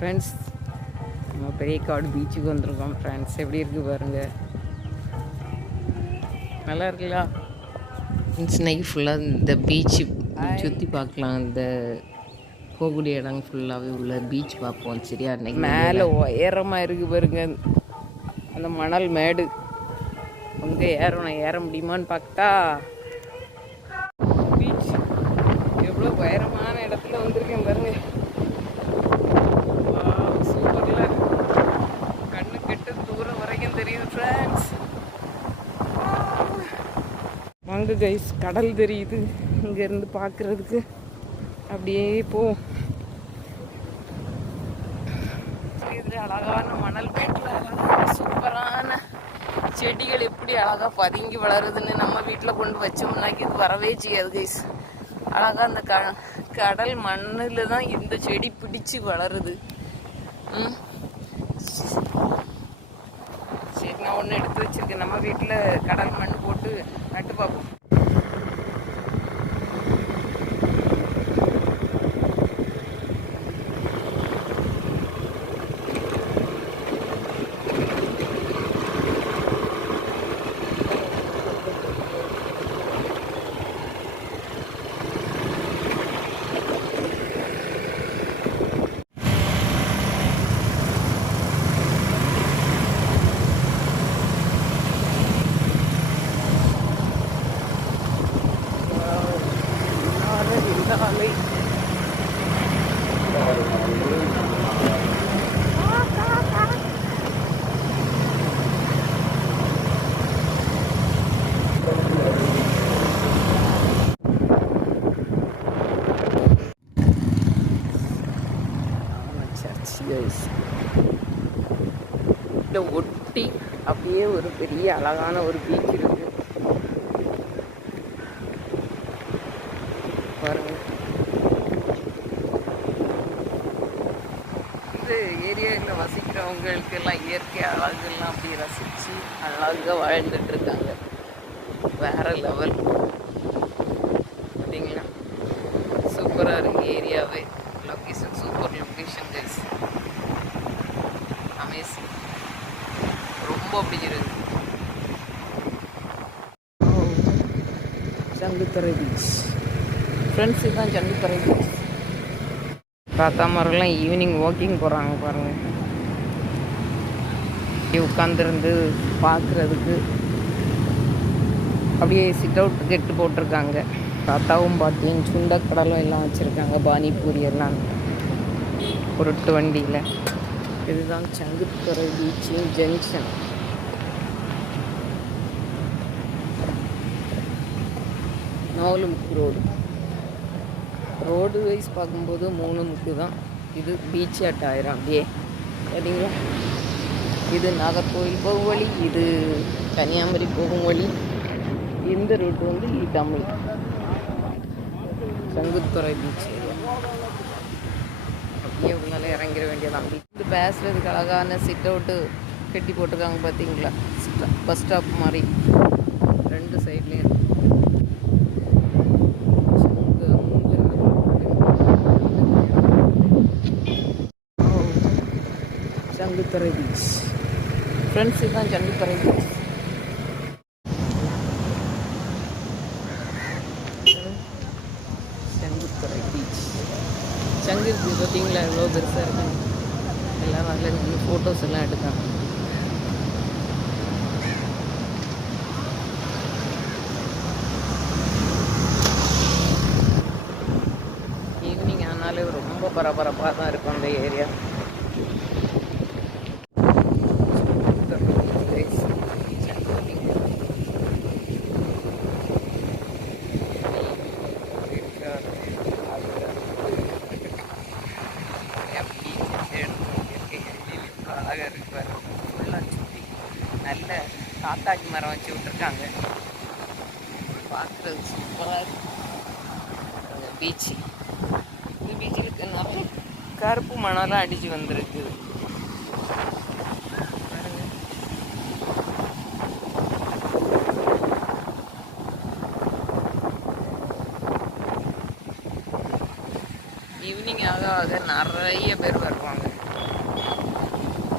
Friends நம்ம பெரிய காடு பீச்சுக்கு வந்திருக்கோம். ஃப்ரெண்ட்ஸ் எப்படி இருக்குது பாருங்க? நல்லா இருக்குல்ல ஃப்ரெண்ட்ஸ் இன்னைக்கு ஃபுல்லாக இந்த பீச்சு சுற்றி பார்க்கலாம். இந்த போகக்கூடிய இடம் ஃபுல்லாகவே உள்ள பீச் பார்ப்போம். சரியா? இன்னைக்கு மேலே உயரமாக இருக்குது பாருங்க. அந்த மணல் மேடு. அங்கே ஏறணும் ஏற முடியுமான்னு பார்த்தா பீச் எவ்வளோ உயரமான இடத்துல வந்திருக்கேன் பாருங்க சூப்பர்ல கண்ணு கெட்டு தூரம் வரைக்கும் தெரியுது ஃப்ரெண்ட்ஸ் வாங்க கைஸ் கடல் தெரியுது. இங்கேருந்து பார்க்குறதுக்கு. அப்படியே போ இதுல அழகான மணல் அழகான சூப்பரான செடிகள் எப்படி அழகா பதுங்கி வளருதுன்னு நம்ம வீட்டில் கொண்டு வச்சோம்னாக்கி இது வரவே செய்யாது கைஸ் அழகா அந்த க கடல் மண்ணில் தான் இந்த செடி பிடிச்சு வளருது. ம் சரி நான் ஒன்று எடுத்து வச்சிருக்கேன் நம்ம வீட்டில் கடல் மண் போட்டு நட்டு பார்ப்போம். இதை ஒட்டி அப்படியே ஒரு பெரிய அழகான ஒரு பீச் இருக்கு. பாருங்க. இந்த ஏரியாவில் வசிக்கிறவங்களுக்கு எல்லாம் இயற்கை அழகுலாம் அப்படி ரசித்து அழகாக வாழ்ந்துட்டு இருக்காங்க. வேற லெவல் பார்த்தீங்களா சூப்பராக இருக்கு ஏரியாவே location super location guys amazing ரொம்ப பிடிச்சிருக்கு ஜல்லித்தரை பீச் ஃப்ரெண்ட்ஸ் இதுதான் சங்குத்துறை பீச் தாத்தா மாதிரிலாம் ஈவினிங் வாக்கிங் போகிறாங்க பாருங்கள் அப்படியே உட்காந்துருந்து பார்க்குறதுக்கு அப்படியே சிட் அவுட் கெட்டு போட்டிருக்காங்க. தாத்தாவும் பாட்டியும் சுண்டக்கடலும் எல்லாம் வச்சுருக்காங்க பானிபூரி எல்லாம். பொருட்டு வண்டியில். இதுதான் சங்குத்துறை பீச்சின் ஜங்ஷன் நாலு முக்கு ரோடு. ரோடு வைஸ் பார்க்கும்போது மூணு முக்கு தான். இது பீச் அட் ஆயிரம் அப்படியே. சரிங்களா? இது நாகர்கோவில் போகும் வழி இது கன்னியாகுமரி போகும் வழி. இந்த ரூட் வந்து தமிழ். Sanguthurai beach area. அப்படியே உள்ளால இறங்கிட வேண்டியதான் இது பேசுறதுக்கு அழகான சிட் அவுட்டு கட்டி போட்டிருக்காங்க பார்த்தீங்களா பஸ் ஸ்டாப் மாதிரி. ரெண்டு சைட்லேயும் சங்குத்துறை பீச் ஃப்ரெண்ட்ஸ் இதுதான் சங்குத்துறை பீச் சங்குத்துறை பீச் சங்கு இருக்குது பார்த்தீங்களா எவ்வளோ பெருசாக இருக்கும் எல்லாரும் அதில் நின்று ஃபோட்டோஸ் எல்லாம் எடுத்தாங்க ஈவினிங் ஆனாலே ரொம்ப பரபரப்பாக தான் இருக்கும் அந்த ஏரியா பாக்கு மரம் வச்சு விட்டுருக்காங்க. பார்க்குறது சூப்பராக இருக்குது பீச் இந்த பீச்சில் நிறைய கருப்பு மணலாம் அடித்து வந்திருக்கு. ஈவினிங் ஆக ஆக நிறைய பேர் வருவாங்க.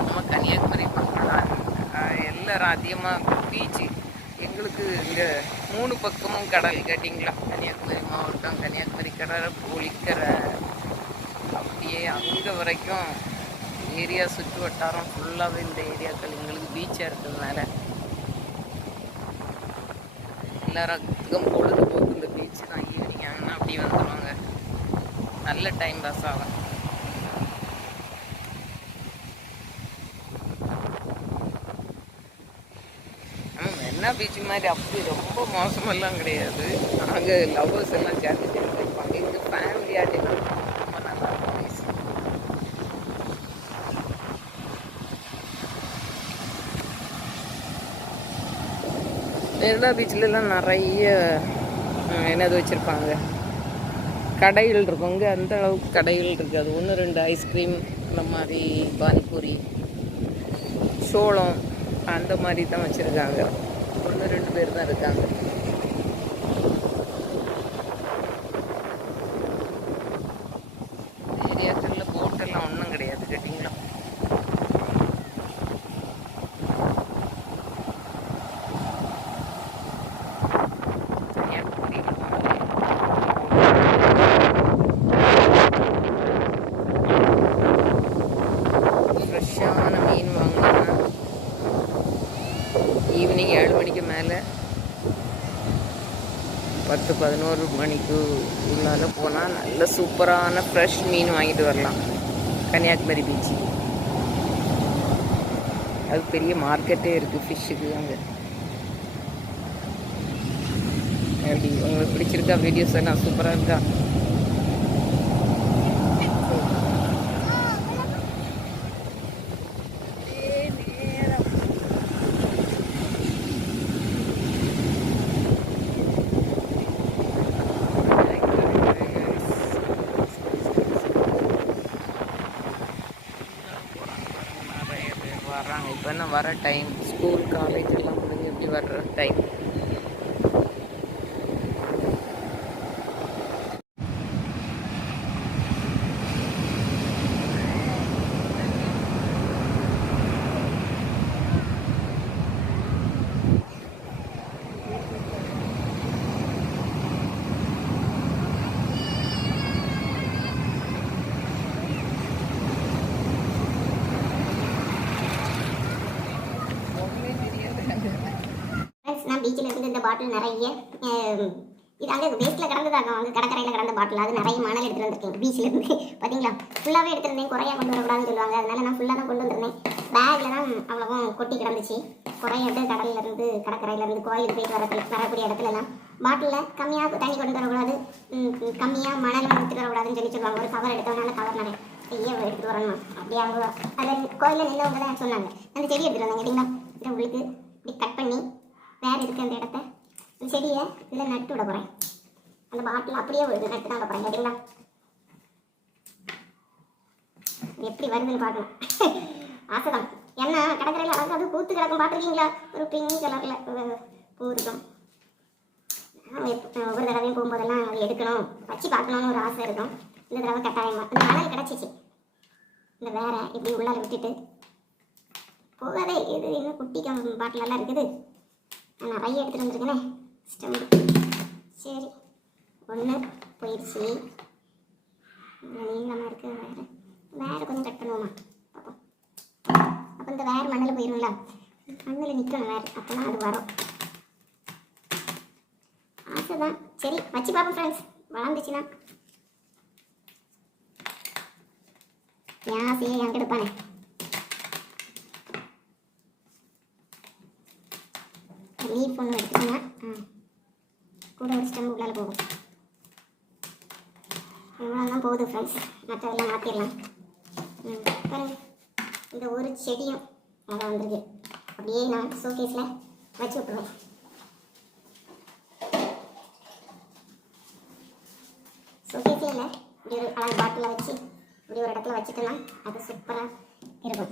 நம்ம கன்னியாகுமரி மக்கள் எல்லாரும் அதிகமாக பீச்சு. எங்களுக்கு இங்கே மூணு பக்கமும் கடல் கேட்டிங்களா? கன்னியாகுமரி மாவட்டம் கன்னியாகுமரி கடலை புளிக்கரை அப்படியே அங்கே வரைக்கும் ஏரியா சுற்று வட்டாரம் ஃபுல்லாகவே இந்த ஏரியாக்கள் எங்களுக்கு பீச்சாக இருக்கிறதுனால. எல்லாருக்கும் பொழுதுபோக்கு இந்த பீச் தான். ஈவினிங் ஆனால் அப்படி வந்துடுவாங்க நல்ல டைம் பாஸ் ஆகும். ஆமா, மெரினா பீச் மாதிரி அப்படி ரொம்ப மோசமெல்லாம் கிடையாது. அங்கே லவ்வர்ஸ் எல்லாம் சேர்ந்து சேர்ந்து இருப்பாங்க இங்கே ஃபேமிலியாக ரொம்ப நல்லா இருக்கும் மெரினா பீச்சிலலாம் நிறைய என்னது வச்சுருப்பாங்க? கடைகள் இருக்கும். இங்கே அந்த அளவுக்கு கடைகள் இருக்காது. ஒன்று ரெண்டு ஐஸ்கிரீம் இந்த மாதிரி பானிபூரி சோளம் அந்த மாதிரி தான் வச்சுருக்காங்க. ஒன்று ரெண்டு பேர் தான் இருக்காங்க ஏரியாக்களில் போட்டெல்லாம் ஒன்றும் கிடையாது கேட்டிங்களா கன்னியாகுமரியில் ஃப்ரெஷ்ஷான மீன் வாங்கணும்னா ஈவினிங் ஏழு மணிக்கு மேலே பத்து பதினோரு மணிக்கு உள்ளால போனால் நல்ல சூப்பரான ஃப்ரெஷ் மீன் வாங்கிட்டு வரலாம். கன்னியாகுமரி பீச்சு அது பெரிய மார்க்கெட்டே இருக்குது ஃபிஷ்ஷுக்கு அங்கே. எப்படி? உங்களுக்கு பிடிச்சிருக்கா? வீடியோஸ் எல்லாம் சூப்பராக இருக்கா நிறைய பேர் வர்றாங்க இப்போ என்ன வர டைம் ஸ்கூல் காலேஜ் எல்லாம் முடிஞ்சு எப்படி வர்ற டைம் ஃப்ரெண்ட்ஸ் நான் பீச்சில் இருந்து இந்த பாட்டில் நிறைய இது அங்கே வேஸ்ட்டில் கிடந்ததாகும் அங்கே கடற்கரையில் கிடந்த பாட்டில் அது நிறைய மணல் எடுத்துகிட்டு வந்திருக்கேன். பீச்சில் இருந்து. பார்த்தீங்களா ஃபுல்லாகவே எடுத்திருந்தேன். குறையாக கொண்டு வரக்கூடாதுன்னு சொல்லுவாங்க. அதனால நான் ஃபுல்லாக தான் கொண்டு வந்திருந்தேன். பேக்கில் தான் அவ்வளோவும் கொட்டி கிடந்துச்சு. குறைய எடுத்து கடல்ல இருந்து இருந்து கோயிலுக்கு போயிட்டு வர வரக்கூடிய இடத்துலலாம் பாட்டிலில் கம்மியாக தண்ணி கொண்டு வரக்கூடாது. கம்மியாக மணல் எடுத்துகிட்டு வரக்கூடாதுன்னு சொல்லி சொல்லுவாங்க. ஒரு கவர் எடுத்தவனால கவர் நிறைய. செய்ய எடுத்து வரணும்? அப்படியே அவங்க அதில் கோயிலில் நின்றவங்க தான் சொன்னாங்க. அந்த செடி எடுத்துகிட்டு வந்தாங்க கேட்டிங்களா இந்த இப்படி கட் பண்ணி வேறு இருக்குது அந்த இடத்த? அந்த செடியை இதில் நட்டு விட போகிறேன் அந்த பாட்டில் அப்படியே ஒரு நட்டு தான் விட போகிறேன் கேட்டிங்களா? எப்படி வருதுன்னு பார்க்கணும். ஆசைதான். ஏன்னா கடற்கரையில் அழகாக அது பூத்து கிடக்கும் பார்த்துருக்கீங்களா? ஒரு பிங்க் கலரில் பூ இருக்கும் ஒவ்வொரு தடவையும் போகும்போதெல்லாம் அது எடுக்கணும். வச்சு பார்க்கணும்னு ஒரு ஆசை இருக்கும். இந்த தடவை கட்டாயமாக அந்த மணல் கிடச்சிச்சு. இந்த வேற இப்படி உள்ளார விட்டுட்டு போகாதே இது இன்னும் குட்டி பாட்டிலெல்லாம் இருக்குது. நான் நிறைய எடுத்துகிட்டு வந்திருக்கேனே. ஸ்டம்பு சரி. ஒன்று போயிடுச்சு. நீளமாக இருக்குது வேறு. வேறு கொஞ்சம் கட் பண்ணுவோமா? பார்ப்போம் அப்போ இந்த வேறு மண்ணில் போயிருங்களா மண்ணில் நிற்கணும் வேறு. அப்போ தான் அது வரும். ஆசை தான் சரி வச்சு பார்ப்போம் ஃப்ரெண்ட்ஸ் வளர்ந்துச்சுன்னா. என் ஆசையை என்கிட்ட எடுப்பானே லீஃப் பொண்ணு எடுத்துக்கோங்க. கூட ஒரு ஸ்டெம் உள்ளால போகும். இவ்வளோதான் போகுது ஃப்ரெண்ட்ஸ் மற்றதெல்லாம் மாற்றிடலாம் ம் பாருங்க இந்த ஒரு செடியும் நல்லா வந்திருக்கு. அப்படியே நான் ஷோகேஸில் வச்சு விட்டுருவேன். ஷோகேஸில் இல்லை. இப்படி ஒரு அழகு பாட்டில் வச்சு இப்படி ஒரு இடத்துல வச்சுட்டோம்னா அது சூப்பராக இருக்கும்.